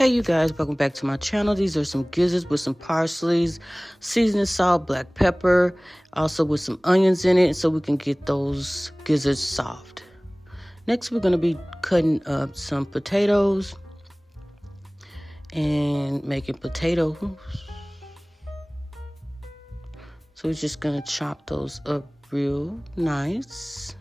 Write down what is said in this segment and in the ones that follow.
Hey you guys, welcome back to my channel. These are some gizzards with some parsleys, seasoning salt, black pepper, also with some onions in it so we can get those gizzards soft. Next we're going to be cutting up some potatoes and making potato hoops. So we're just going to chop those up real nice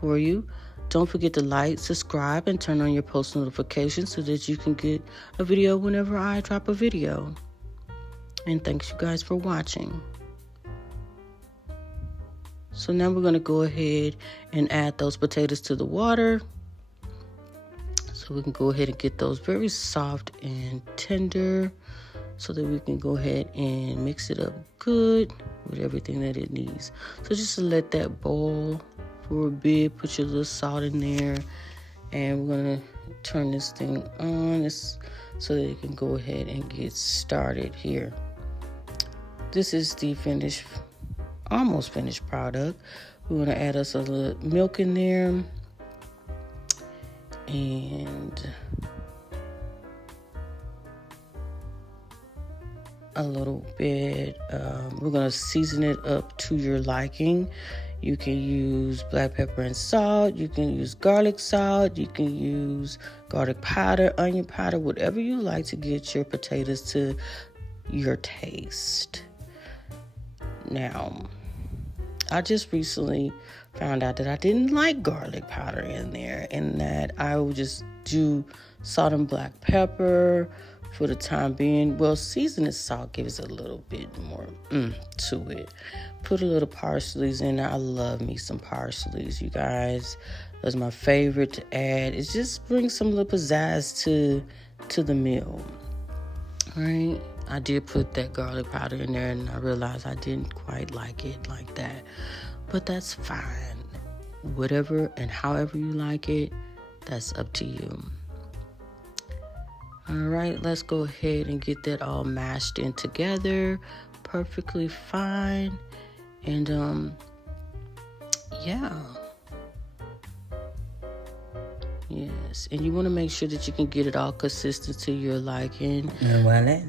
for you. Don't forget to like, subscribe, and turn on your post notifications so that you can get a video whenever I drop a video. And thanks you guys for watching. So now we're going to go ahead and add those potatoes to the water. So we can go ahead and get those very soft and tender so that we can go ahead and mix it up good with everything that it needs. So just to let that boil for a bit, put your little salt in there, and we're gonna turn this thing on so that it can go ahead and get started here. This is the almost finished product. We're gonna add us a little milk in there and a little bit. We're gonna season it up to your liking. You can use black pepper and salt. You can use garlic salt. You can use garlic powder, onion powder, whatever you like to get your potatoes to your taste. Now, I just recently found out that I didn't like garlic powder in there and that I would just do salt and black pepper for the time being. Well, seasoning salt gives a little bit more to it. Put a little parsleys in there. I love me some parsleys, you guys. That's my favorite to add. It just brings some little pizzazz to the meal. All right. I did put that garlic powder in there and I realized I didn't quite like it like that. But that's fine. Whatever and however you like it, that's up to you. All right, let's go ahead and get that all mashed in together. Perfectly fine. And, yeah. Yes, and you want to make sure that you can get it all consistent to your liking. And voila.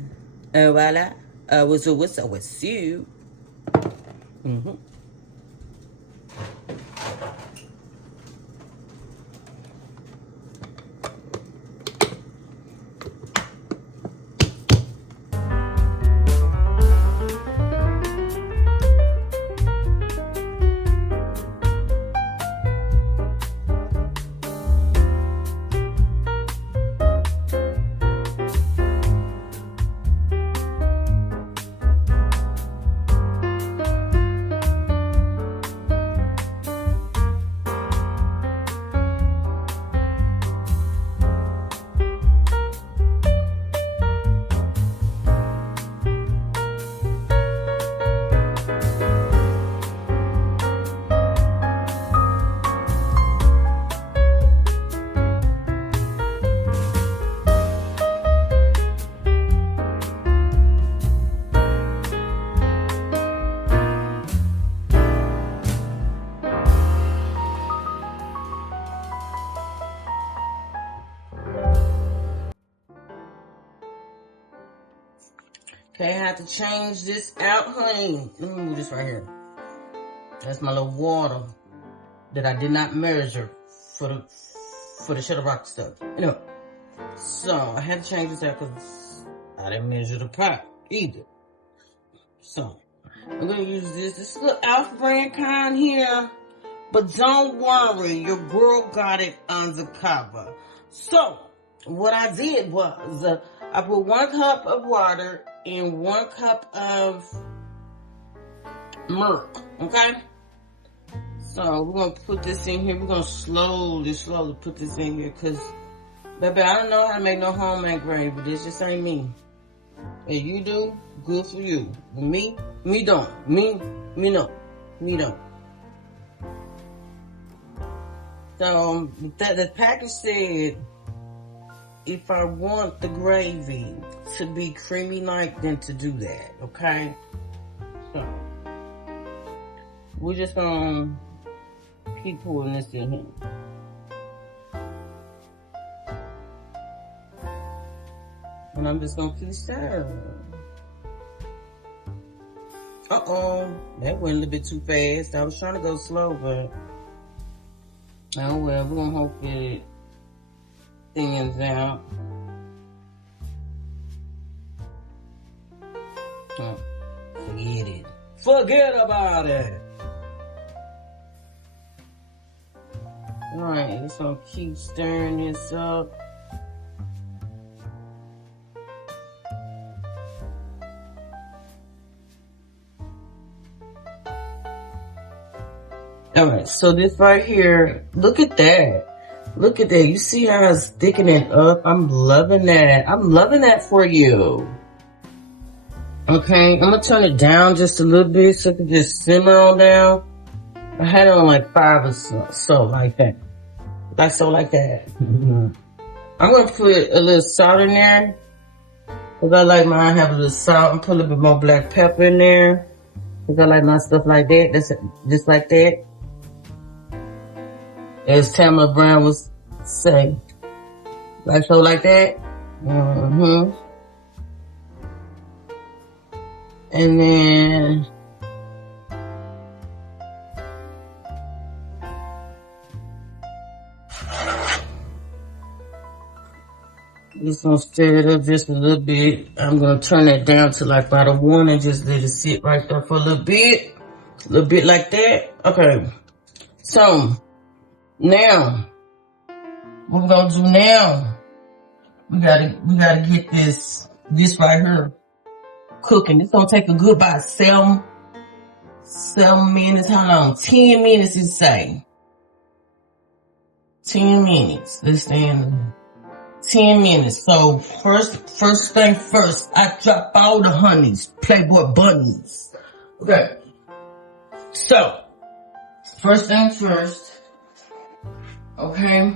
And voila. What's you? Mm-hmm. Okay, I have to change this out, honey. Let me move this right here. That's my little water that I did not measure for the Shuttle Rock stuff. Anyway, so I had to change this out because I didn't measure the pot either. So I'm gonna use this little Alpha brand kind here, but don't worry, your girl got it undercover. So what I did was I put 1 cup of water and 1 cup of milk, okay? So we're going to put this in here. We're going to slowly put this in here because, baby, I don't know how to make no homemade gravy, but this just ain't me. If you do, good for you. But me don't. Me don't. So the package said, if I want the gravy to be creamy like, then to do that, okay? So, we're just gonna keep pouring this in here. And I'm just gonna keep stirring. Uh-oh, that went a little bit too fast. I was trying to go slow, but oh well, we're gonna hope it thins out. Oh, forget it. Forget about it. Alright, just gonna keep stirring this up. Alright, so this right here, look at that. Look at that. You see how it's thickening up? I'm loving that. I'm loving that for you. Okay, I'm gonna turn it down just a little bit so it can just simmer on down. I had it on like 5 or so like that. Like that. I'm gonna put a little salt in there. Cause I like mine have a little salt and put a little bit more black pepper in there. Cause I like my stuff like that. That's just like that. As Tamara Brown was saying. Like so like that. Mm-hmm. And then just gonna stir it up just a little bit. I'm gonna turn that down to like about a 1 and just let it sit right there for a little bit like that. Okay. So now what we're gonna do now, we gotta get this right here cooking. It's gonna take a good about 7 minutes. How long? 10 minutes is say. 10 minutes. Let's stay in 10 minutes. So first thing first, I drop all the honeys, Playboy bunnies. Okay. So first thing first. Okay.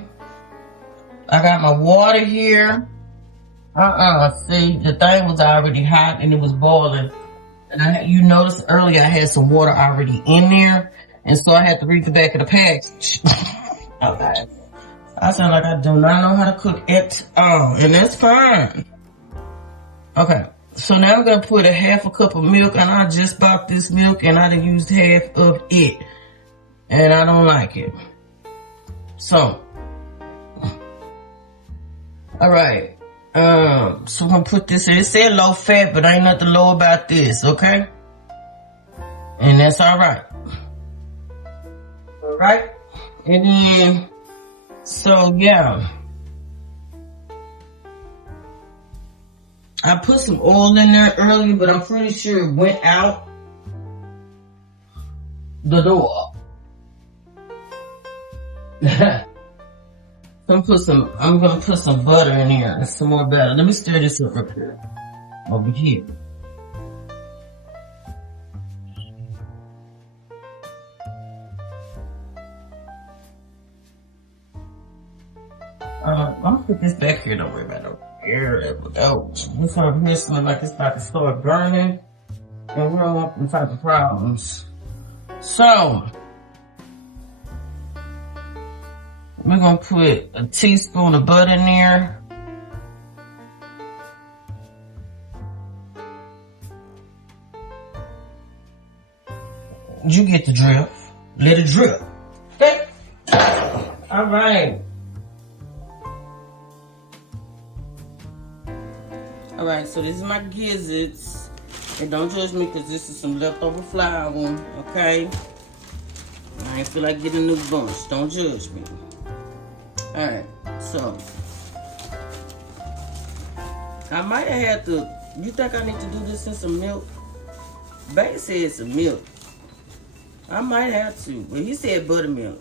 I got my water here. See, the thing was already hot and it was boiling. And you noticed earlier I had some water already in there. And so I had to read the back of the package. Okay. I sound like I do not know how to cook at all. And that's fine. Okay. So now I'm going to put a half a cup of milk. And I just bought this milk and I done used half of it. And I don't like it. So. Alright. So I'm gonna put this in. It said low fat, but ain't nothing low about this, okay? And that's alright. Alright? And then, so yeah. I put some oil in there earlier, but I'm pretty sure it went out the door. I'm gonna put some butter in here and some more butter. Let me stir this up right here. Over here. I'm gonna put this back here. Don't worry about no air. This over here smelling like it's about to start burning. And we don't want them type of problems. So, we're gonna put a teaspoon of butter in there. You get the drift. Let it drip. Okay? Alright. Alright, so this is my gizzards. And don't judge me because this is some leftover flour, okay? I ain't feel like getting a new bunch. Don't judge me. Alright, so I might have had to. You think I need to do this in some milk? Bae said some milk. I might have to, but he said buttermilk.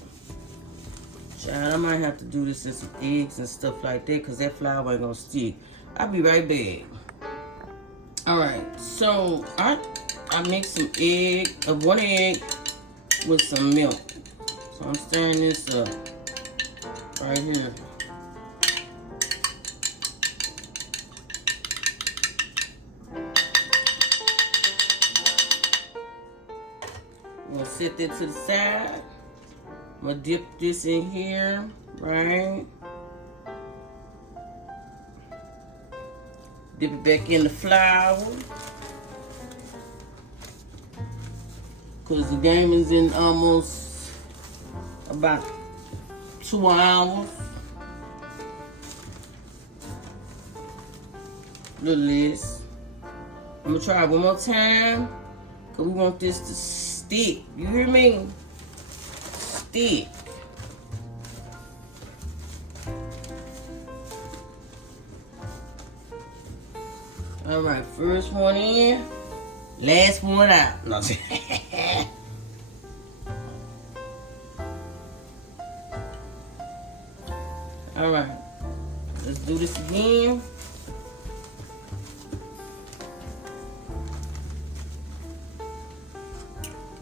Child, I might have to do this in some eggs and stuff like that because that flour ain't gonna stick. I'll be right back. Alright, so I mixed some one egg with some milk. So I'm stirring this up. Right here. I'm gonna set that to the side. I'm gonna dip this in here, right? Dip it back in the flour. Cause the game is in almost about 2 hours. A little less. I'm gonna try it one more time. Cause we want this to stick. You hear me? Stick. Alright, first one in, last one out. No. Alright, let's do this again.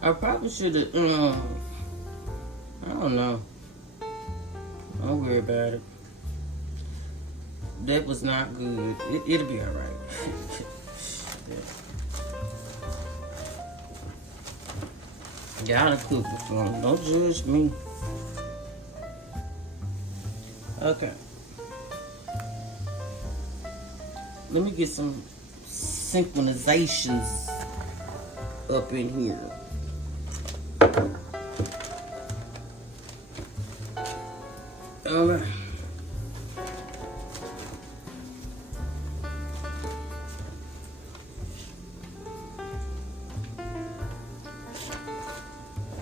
I probably should have, I don't know. Don't worry about it. That was not good. It'll be alright. Gotta cook before. Don't judge me. Okay. Let me get some synchronizations up in here. Alright.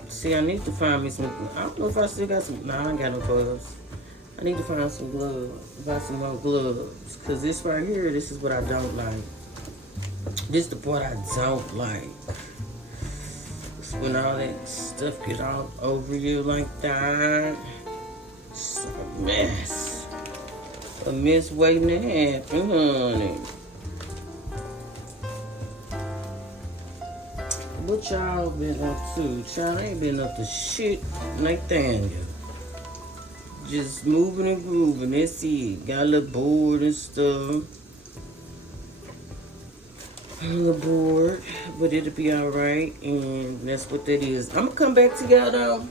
See, I need to find me some. I don't know if I still got some. No, I ain't got no gloves. I need to find some gloves. Buy some more gloves. Because this right here, this is what I don't like. This is the part I don't like. It's when all that stuff get all over you like that. It's a mess. A mess waiting to happen, honey. What y'all been up to? Y'all ain't been up to shit, Nathaniel. Just moving and grooving, that's it. Got a little bored and stuff. A little bored, but it'll be alright, and that's what that is. I'm gonna come back to y'all though.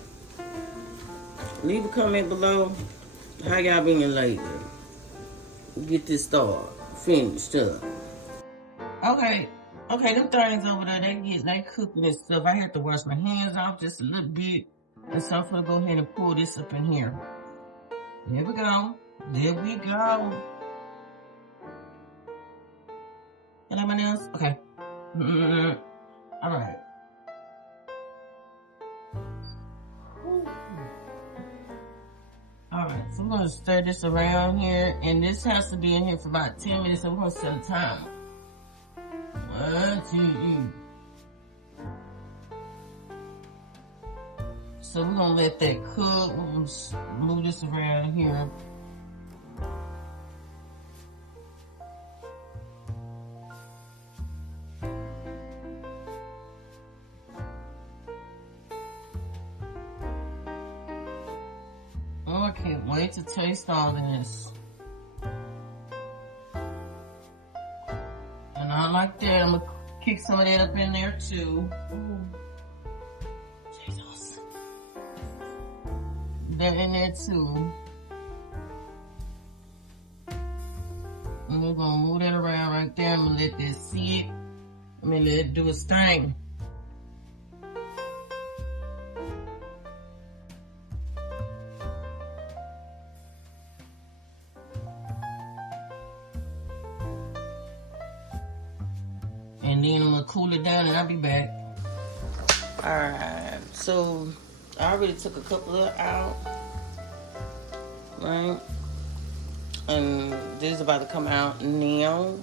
Leave a comment below. How y'all been lately? Get this started, finished up. Okay, them things over there, they cooking and stuff. I had to wash my hands off just a little bit. And so I'm gonna go ahead and pull this up in here. There we go. There we go. Anyone else? Okay. Alright. Alright, so I'm gonna stir this around here. And this has to be in here for about 10 minutes. I'm gonna set a timer. 1, 2, 3. So we're gonna let that cook. We're gonna move this around here. Oh, I can't wait to taste all this. And I like that. I'm gonna kick some of that up in there too. Ooh. Jesus. That in there too. And we're gonna move that around right there. I'm gonna let this sit. I'm gonna let it do its thing. And then I'm gonna cool it down and I'll be back. Alright, so I already took a couple of out, right? And this is about to come out now.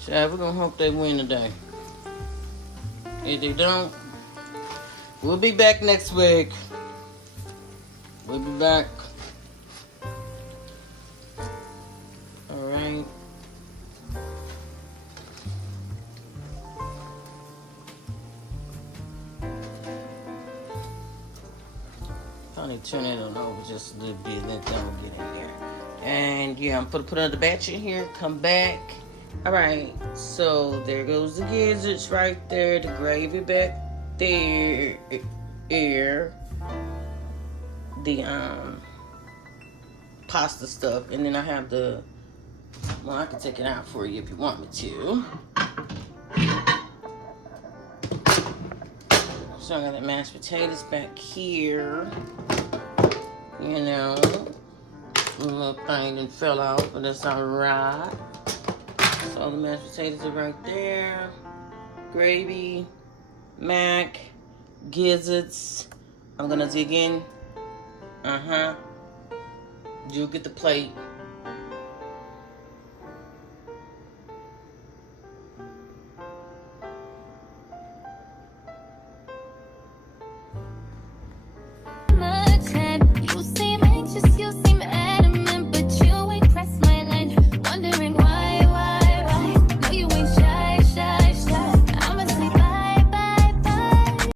So we're gonna hope they win today. If they don't, we'll be back next week. We'll be back. Alright. Probably turn it on over just a little bit, let them get in there. And yeah, I'm gonna put another batch in here, come back. Alright, so there goes the gizzards right there, the gravy back there. the pasta stuff, and then I have the, well, I can take it out for you if you want me to. So I got the mashed potatoes back here. You know, a little thing that fell out, but that's alright. So the mashed potatoes are right there. Gravy, mac, gizzards. I'm gonna dig in. You'll get the plate.